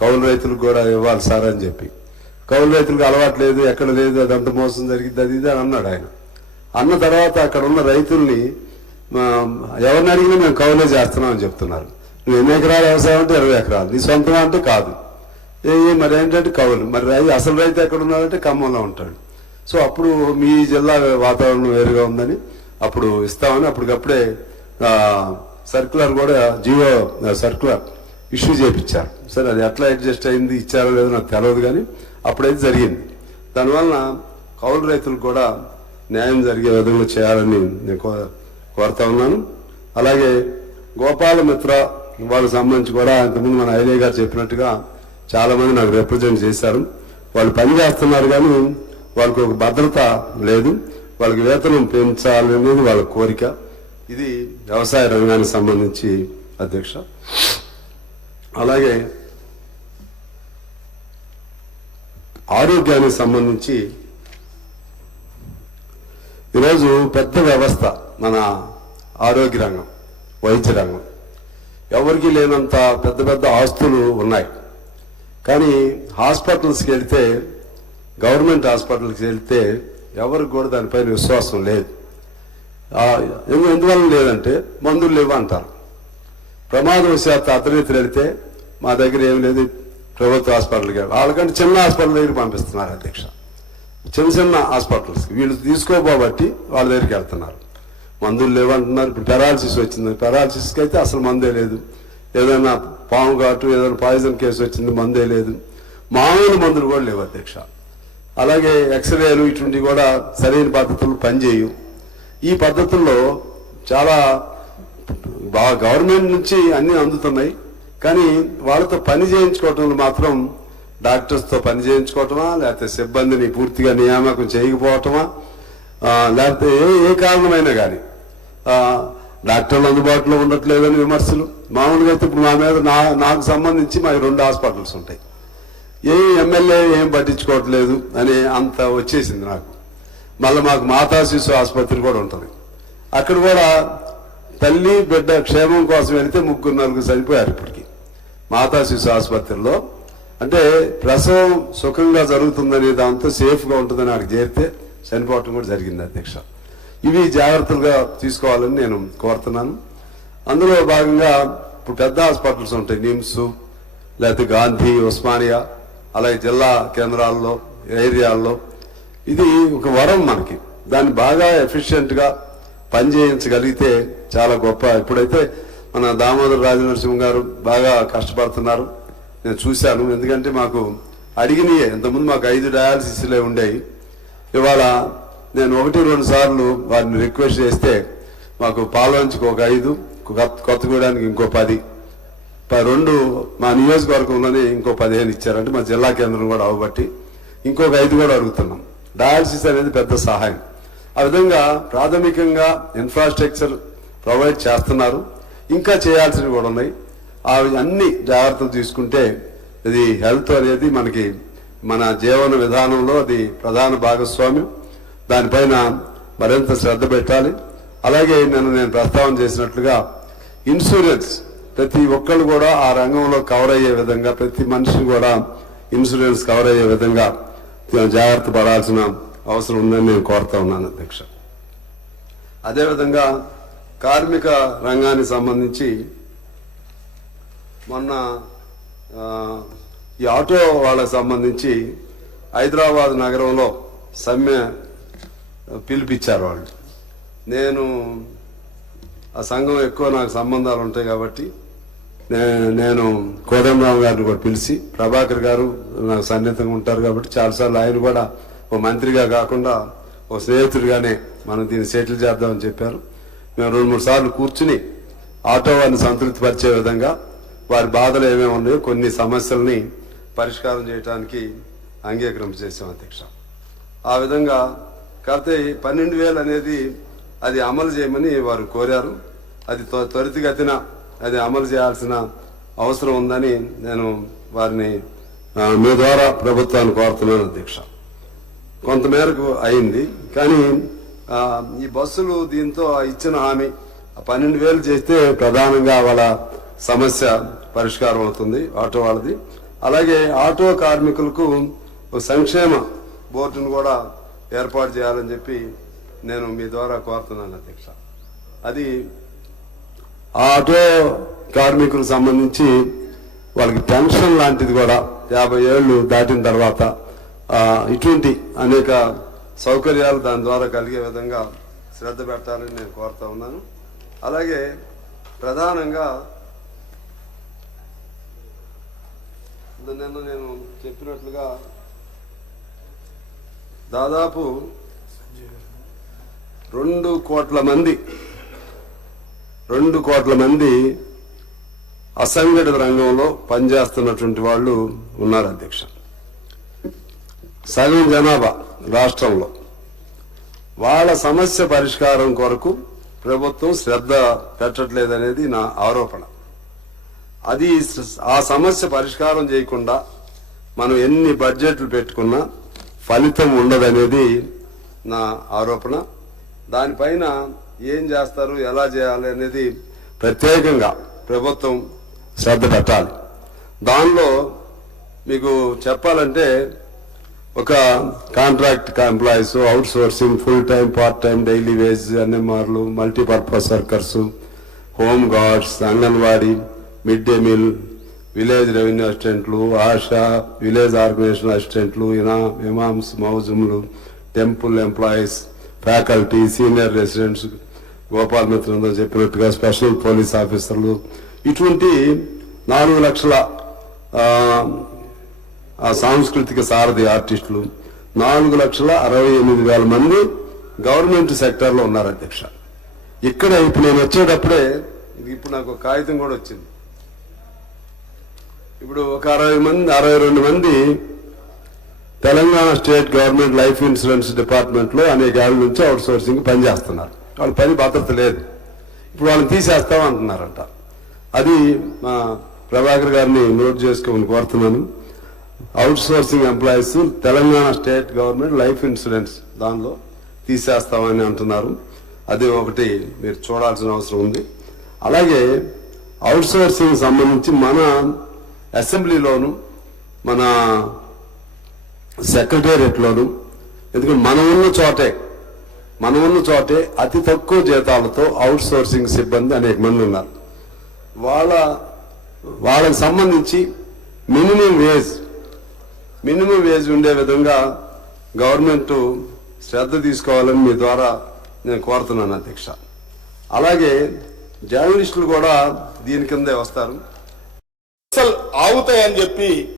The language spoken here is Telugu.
కౌలు రైతులకు కూడా ఇవ్వాలి సార్ అని చెప్పి. కౌలు రైతులకు అలవాటు లేదు, ఎక్కడ లేదు, అదంతా మోసం జరిగింది, అది ఇది అని అన్నాడు ఆయన. అన్న తర్వాత అక్కడ ఉన్న రైతుల్ని ఎవరిని అడిగినా మేము కౌలే చేస్తున్నాం అని చెప్తున్నారు. నువ్వు ఎన్ని ఎకరాలు వ్యవసాయం అంటే 20 ఎకరాలు, నీ సొంతం అంటే కాదు. మరి ఏంటంటే కౌలు. మరి అసలు రైతు ఎక్కడ ఉన్నాడంటే ఖమ్మంలో ఉంటాడు. సో అప్పుడు మీ జిల్లా వాతావరణం వేరుగా ఉందని అప్పుడు ఇస్తామని అప్పటికప్పుడే సర్క్యులర్ కూడా జియో సర్క్యులర్ ఇష్యూ చేయించారు. సరే అది ఎట్లా అడ్జస్ట్ అయింది, ఇచ్చారో లేదో నాకు తెలియదు, కానీ అప్పుడైతే జరిగింది. దానివలన కౌలు రైతులకు కూడా న్యాయం జరిగే విధంగా చేయాలని నేను కోరుతా ఉన్నాను. అలాగే గోపాల మిత్ర వాళ్ళకి సంబంధించి కూడా ఇంతకుముందు మన ఐలయ్య గారు చెప్పినట్టుగా చాలామంది నాకు రిప్రజెంట్ చేశారు. వాళ్ళు పని చేస్తున్నారు కానీ వాళ్ళకి ఒక భద్రత లేదు. వాళ్ళకి వేతనం పెంచాలనేది వాళ్ళ కోరిక. ఇది వ్యవసాయ రంగానికి సంబంధించి అధ్యక్ష. అలాగే ఆరోగ్యానికి సంబంధించి ఈరోజు పెద్ద వ్యవస్థ మన ఆరోగ్య రంగం, వైద్య రంగం. ఎవరికి లేనంత పెద్ద పెద్ద ఆస్తులు ఉన్నాయి. కానీ హాస్పిటల్స్కి వెళ్తే, గవర్నమెంట్ హాస్పిటల్కి వెళ్తే ఎవరికి కూడా దానిపైన విశ్వాసం లేదు. ఎందువల్ల లేదంటే మందులు లేవు అంటారు. ప్రమాదవశాత్తు అర్ధరాత్రి వెళితే మా దగ్గర ఏం లేదు, ప్రభుత్వ హాస్పిటల్కి వాళ్ళకంటే చిన్న హాస్పిటల్ దగ్గరికి పంపిస్తున్నారు అధ్యక్ష. చిన్న చిన్న హాస్పిటల్స్కి వీళ్ళు తీసుకోబోబట్టి వాళ్ళ దగ్గరికి వెళ్తున్నారు. మందులు లేవంటున్నారు. ఇప్పుడు పెరాలసిస్ వచ్చింది, పెరాలసిస్కి అయితే అసలు మందే లేదు. ఏదైనా పాము ఘాటు, ఏదైనా పాయిజన్ కేసు వచ్చింది, మందే లేదు. మామూలు మందులు కూడా లేవు అధ్యక్ష. అలాగే ఎక్స్రేలు ఇటువంటి కూడా సరైన పద్ధతులు పనిచేయు. ఈ పద్ధతుల్లో చాలా బాగా గవర్నమెంట్ నుంచి అన్నీ అందుతున్నాయి. కానీ వాళ్ళతో పని చేయించుకోవటంలో మాత్రం డాక్టర్స్తో పని చేయించుకోవటమా, లేకపోతే సిబ్బందిని పూర్తిగా నియామకం చేయకపోవటమా, లేకపోతే ఏ కారణమైనా కానీ డాక్టర్లు అందుబాటులో ఉండట్లేదని విమర్శలు. మామూలుగా అయితే ఇప్పుడు మా మీద నాకు సంబంధించి మా 2 హాస్పిటల్స్ ఉంటాయి. ఏ ఎమ్మెల్యే ఏం పట్టించుకోవట్లేదు అని అంత వచ్చేసింది నాకు. మళ్ళీ మాకు మాతా శిశు ఆసుపత్రి కూడా ఉంటుంది. అక్కడ కూడా తల్లి బిడ్డ క్షేమం కోసం వెళితే 3-4 చనిపోయారు ఇప్పటికి మాతా శిశు ఆసుపత్రిలో. అంటే ప్రసవం సుఖంగా జరుగుతుందని, దాంతో సేఫ్గా ఉంటుందని అక్కడికి చేరితే చనిపోవటం కూడా జరిగింది అధ్యక్ష. ఇవి జాగ్రత్తలుగా తీసుకోవాలని నేను కోరుతున్నాను. అందులో భాగంగా ఇప్పుడు పెద్ద హాస్పిటల్స్ ఉంటాయి, నిమ్స్, లేకపోతే గాంధీ, ఉస్మానియా, అలాగే జిల్లా కేంద్రాల్లో, ఏరియాల్లో. ఇది ఒక వరం మనకి. దాన్ని బాగా ఎఫిషియెంట్గా పనిచేయించగలిగితే చాలా గొప్ప. ఇప్పుడైతే మన దామోదర రాజనరసింహ గారు బాగా కష్టపడుతున్నారు, నేను చూశాను. ఎందుకంటే మాకు అడిగినాయే, ఇంతకుముందు మాకు 5 డయాలసిస్లే ఉండేవి. ఇవాళ నేను 1-2 సార్లు వారిని రిక్వెస్ట్ చేస్తే మాకు పాలోంచికి ఒక 5, కొత్తగూడానికి ఇంకో 10, 2 మా నియోజకవర్గంలోనే ఇంకో 15 ఇచ్చారంటే మా జిల్లా కేంద్రం కూడా అవబట్టి ఇంకొక 5 కూడా అడుగుతున్నాం. డయాలసిస్ అనేది పెద్ద సహాయం. ఆ విధంగా ప్రాథమికంగా ఇన్ఫ్రాస్ట్రక్చర్ ప్రొవైడ్ చేస్తున్నారు. ఇంకా చేయాల్సినవి కూడా ఉన్నాయి. అవి అన్ని జాగ్రత్తలు తీసుకుంటే ఇది హెల్త్ అనేది మనకి మన జీవన విధానంలో అది ప్రధాన భాగస్వామ్యం. దానిపైన మరింత శ్రద్ధ పెట్టాలి. అలాగే నేను ప్రస్తావన చేసినట్లుగా ఇన్సూరెన్స్ ప్రతి ఒక్కళ్ళు కూడా ఆ రంగంలో కవర్ అయ్యే విధంగా, ప్రతి మనిషిని కూడా ఇన్సూరెన్స్ కవర్ అయ్యే విధంగా జాగ్రత్త పడాల్సిన అవసరం ఉందని నేను కోరుతా ఉన్నాను అధ్యక్ష. అదేవిధంగా కార్మిక రంగానికి సంబంధించి మొన్న ఈ ఆటో వాళ్ళకి సంబంధించి హైదరాబాద్ నగరంలో సమ్మె పిలిపించారు వాళ్ళు. నేను ఆ సంఘం ఎక్కువ నాకు సంబంధాలు ఉంటాయి కాబట్టి నేను కోదండరావు గారిని కూడా పిలిచి, ప్రభాకర్ గారు నాకు సన్నిహితంగా ఉంటారు కాబట్టి చాలాసార్లు ఆయన కూడా ఓ మంత్రిగా కాకుండా ఓ స్నేహితుడిగానే మనం దీన్ని సెటిల్ చేద్దామని చెప్పారు. మేము 2-3 సార్లు కూర్చుని ఆటో వారిని సంతృప్తిపరిచే విధంగా వారి బాధలు ఏమేమి ఉన్నాయో కొన్ని సమస్యల్ని పరిష్కారం చేయడానికి అంగీకారం చేసాం అధ్యక్ష. ఆ విధంగా కాకపోతే 12,000 అనేది అది అమలు చేయమని వారు కోరారు. అది త్వరితగతిన అది అమలు చేయాల్సిన అవసరం ఉందని నేను వారిని మీ ద్వారా ప్రభుత్వాన్ని కోరుతున్నాను అధ్యక్ష. కొంతమేరకు అయింది. కానీ ఈ బస్సులు దీంతో ఇచ్చిన హామీ 12,000 చేస్తే ప్రధానంగా వాళ్ళ సమస్య పరిష్కారం అవుతుంది, ఆటో వాళ్ళది. అలాగే ఆటో కార్మికులకు ఒక సంక్షేమ బోర్డును కూడా ఏర్పాటు చేయాలని చెప్పి నేను మీ ద్వారా కోరుతున్నాను అధ్యక్ష. అది ఆటో కార్మికులకు సంబంధించి వాళ్ళకి పెన్షన్ లాంటిది కూడా 50 ఏళ్ళు దాటిన తర్వాత ఇటువంటి అనేక సౌకర్యాలు దాని ద్వారా కలిగే విధంగా శ్రద్ధ పెట్టాలని నేను కోరుతా ఉన్నాను. అలాగే ప్రధానంగా నిన్న నేను చెప్పినట్లుగా దాదాపు 2 కోట్ల మంది అసంఘటిత రంగంలో పనిచేస్తున్నటువంటి వాళ్ళు ఉన్నారు అధ్యక్ష. సగం జనాభా రాష్ట్రంలో. వాళ్ళ సమస్య పరిష్కారం కొరకు ప్రభుత్వం శ్రద్ధ పెట్టట్లేదనేది నా ఆరోపణ. అది ఆ సమస్య పరిష్కారం చేయకుండా మనం ఎన్ని బడ్జెట్లు పెట్టుకున్నా ఫలితం ఉండదనేది నా ఆరోపణ. దానిపైన ఏం చేస్తారు, ఎలా చేయాలి అనేది ప్రత్యేకంగా ప్రభుత్వం శ్రద్ధ పెట్టాలి. దానిలో మీకు చెప్పాలంటే ఒక contract employees, outsourcing, full time, part time, daily wage, ఎన్ఎంఆర్లు, multipurpose workers, home guards, Anganwadi, mid day meal, village revenue అసిస్టెంట్లు, ఆశా, విలేజ్ ఆర్గనైజేషన్ అసిస్టెంట్లు, ఇమామ్స్, మౌజుములు, temple employees, faculty, senior residents, Gopal మిత్రంతో చెప్పినట్టుగా స్పెషల్ పోలీస్ ఆఫీసర్లు, ఇటువంటి 4 లక్షల సాంస్కృతిక సారథి ఆర్టిస్టులు, 4,68,000 మంది గవర్నమెంట్ సెక్టర్ లో ఉన్నారు అధ్యక్ష. ఇక్కడ ఇప్పుడు నేను వచ్చేటప్పుడే ఇప్పుడు నాకు ఒక కాగితం కూడా వచ్చింది. ఇప్పుడు ఒక 62 మంది Telangana state government life insurance department లో అనేక ఏళ్ల నుంచి అవుట్ సోర్సింగ్ పనిచేస్తున్నారు. వాళ్ళ పని భద్రత లేదు, ఇప్పుడు వాళ్ళని తీసేస్తామంటున్నారంట. అది మా ప్రభాకర్ గారిని నోట్ చేసుకోమని కోరుతున్నాను. Out sourcing employees Telangana state government life insurance దానిలో తీసేస్తామని అంటున్నారు. అది ఒకటి మీరు చూడాల్సిన అవసరం ఉంది. అలాగే అవుట్ సోర్సింగ్ సంబంధించి మన అసెంబ్లీలోను, మన సెక్రటేరియట్లోను, ఎందుకంటే మనం ఉన్న చోటే అతి తక్కువ జీతాలతో అవుట్ సోర్సింగ్ సిబ్బంది అనేక మంది ఉన్నారు. వాళ్ళకి సంబంధించి మినిమం వేజ్ ఉండే విధంగా గవర్నమెంట్ శ్రద్ధ తీసుకోవాలని మీ ద్వారా నేను కోరుతున్నాను అధ్యక్ష. అలాగే జర్నలిస్టులు కూడా దీని కిందే వస్తారు. ఆగుతాయని చెప్పి